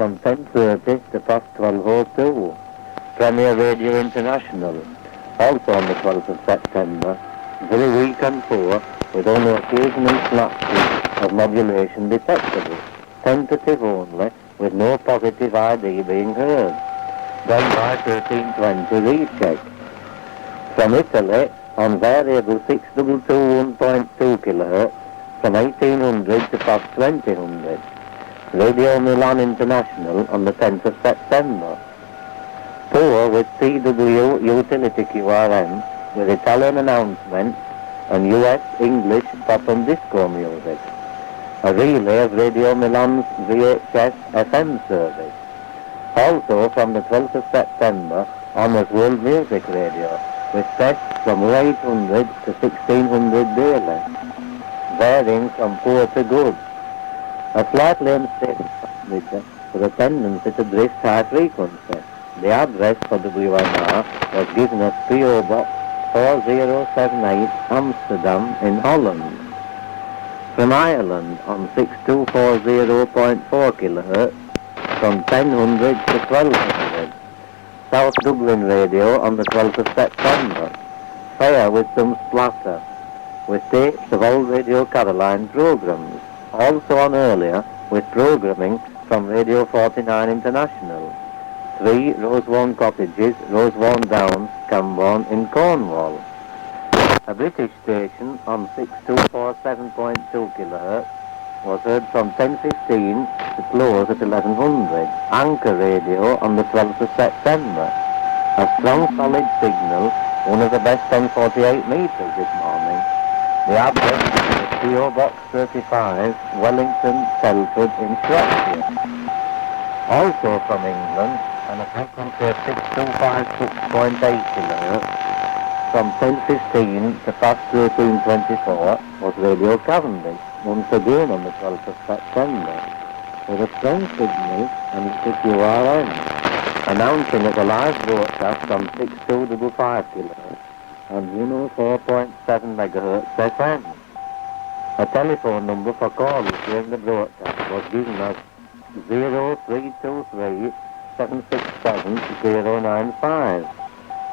from 10:30 to past 12:02. Premier Radio International, also on the 12th of September, very weak and poor, with only occasional snatches of modulation detectable, tentative only, with no positive ID being heard. Then by 1320 recheck. From Italy, on variable 6221.2 kHz, from 1800 to past 2000. Radio Milan International on the 10th of September. Poor with CW utility QRM with Italian announcements and US, English, pop and disco music. A relay of Radio Milan's VHS FM service. Also from the 12th of September, Honours World Music Radio, with sets from 800 to 1600 daily, varying from poor to good. A slightly unstable transmitter with a tendency to drift high frequency. The address for WMR was given as P.O. Box 4078 Amsterdam in Holland. From Ireland on 6240.4 kHz from 1000 to 1200. South Dublin Radio on the 12th of September. Fair with some splatter, with tapes of old Radio Caroline programs. Also on earlier with programming from Radio 49 International. 3 Rosewarne Cottages, Rosewarne Downs, Camborne in Cornwall. A British station on 6247.2 kHz was heard from 10:15 to close at 1100. Anchor Radio on the 12th of September. A strong solid signal, one of the best 1048 meters this morning. The address is P.O. Box 35, Wellington, Telford in Shropshire. Also from England, on a frequency of 6256.8 kHz, from 10:15 to past 1324 was Radio Cavendish, once again on the 12th of September, with a strong signal and QRM, announcing as a live broadcast from 6255 kHz and 104.7 MHz FM. A telephone number for callers during the broadcast was given as 0323 767 095.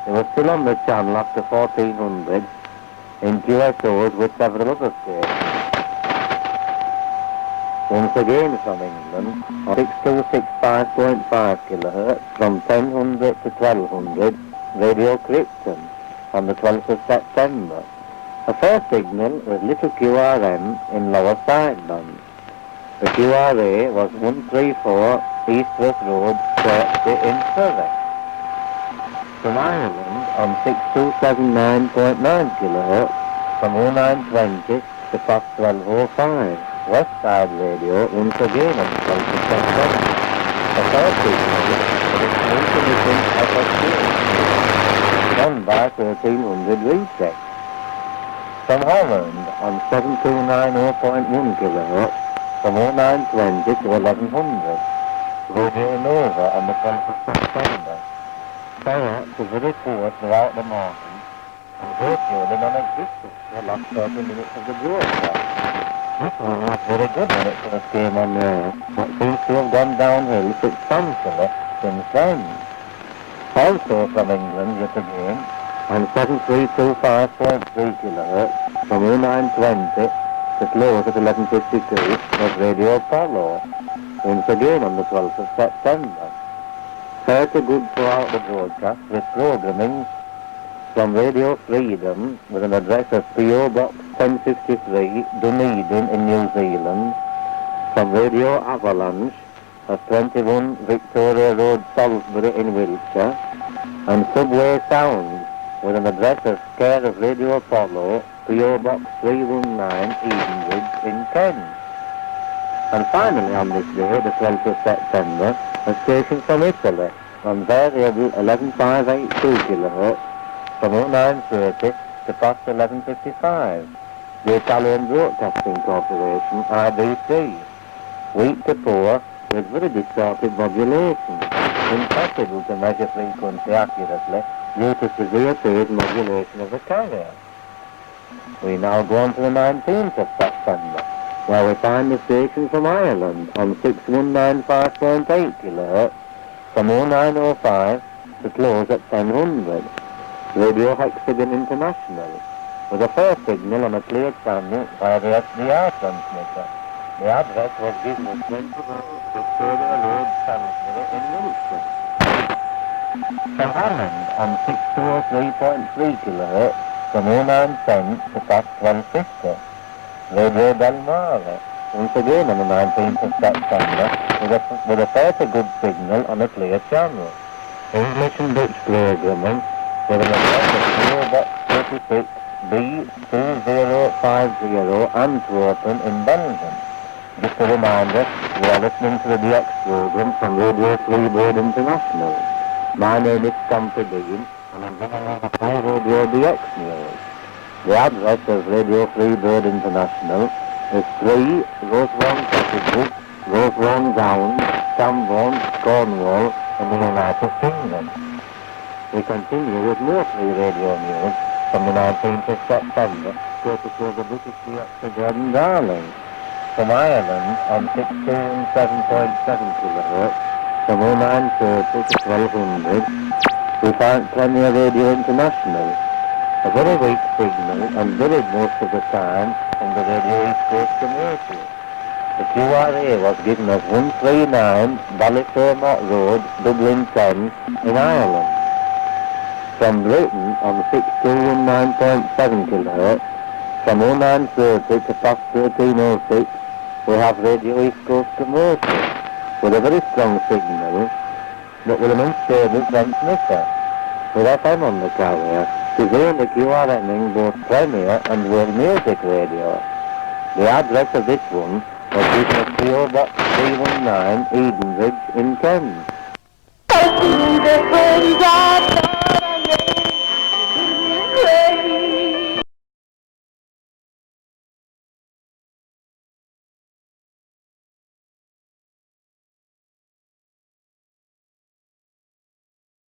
They were still on the channel after 1400 in QSOs with several other stations. Once again from England, on 6265.5 kHz from 1000 to 1200, Radio Krypton on the 12th of September. A fair signal with little QRM in lower sideband. The QRA was 134 Eastworth Road, Chertsey in Surrey. From Ireland on 6279.9 kHz from 0920 to past 1205. West Side Radio once again on the 12th of September. A fair signal with its intermittent FSC. Done by 1300 recheck. From Holland on 7290.1 kHz from 0920 to 1100. Radio Nova on the 12th of September. Power was very poor throughout the morning and virtually non-existent for the last 30 minutes of the broadcast. This one was very good when it first came on the air, but seems to have gone downhill substantially since then. Also from England yet again, on 7325.3 kHz from 0920 to close at 1152 was Radio Apollo, once again on the 12th of September. Fairly good throughout the broadcast with programming from Radio Freedom with an address of P.O. Box 1053, Dunedin in New Zealand, from Radio Avalanche of 21 Victoria Road, Salisbury in Wiltshire, and Subway Sound with an address of Care of Radio Apollo, P.O. Box 319, Edenridge in Kent. And finally on this day, the 12th of September, a station from Italy on variable 11582 kHz from 0930 to past 1155. The Italian Broadcasting Corporation, IBC. Weak to poor with very distorted modulation. Impossible to measure frequency accurately due to severe phase modulation of the carrier. We now go on to the 19th of September. Well, we find the station from Ireland on 6195.8 kHz from 0905 to close at 1000. Radio Hexagon International, with a first signal on a clear channel via the SDR transmitter. The address was given as 20 Victoria Road, Salisbury in Wiltshire. From Ireland on 6203.3 kHz from 0910 to past 1250. Radio Del Mare, once again on the 19th of September, with a fairly good signal on a clear channel. English and Dutch programming with an address of Boombox 36 B2050 Antwerpen in Belgium. Just a reminder, you are listening to the DX program from Radio Freebird International. My name is Stampy Dean, and I'm bringing you the full Radio DX news. The address of Radio Freebird International is 3 Rosewarne Cottages, Rosewarne Downs, Stambourne, Cornwall, in the United Kingdom. We continue with more free radio news from the 19th of September, courtesy of the British director Gordon Darling. From Ireland on 607.7 kHz from 0930 to 1200, we find Premier Radio International. A very weak signal and buried most of the time from the Radio East Coast Commercial. The QRA was given as 139 Ballyfermot Road, Dublin 10 in Ireland. From Britain on 6219.7 kHz from 0930 to past 1306, we have Radio East Coast Commercial with a very strong signal but with an unstable transmitter. With FM on the carrier, is only QRMing both Premier and World Music Radio. The address of this one was given as PO Box 319 Edenbridge in Kent.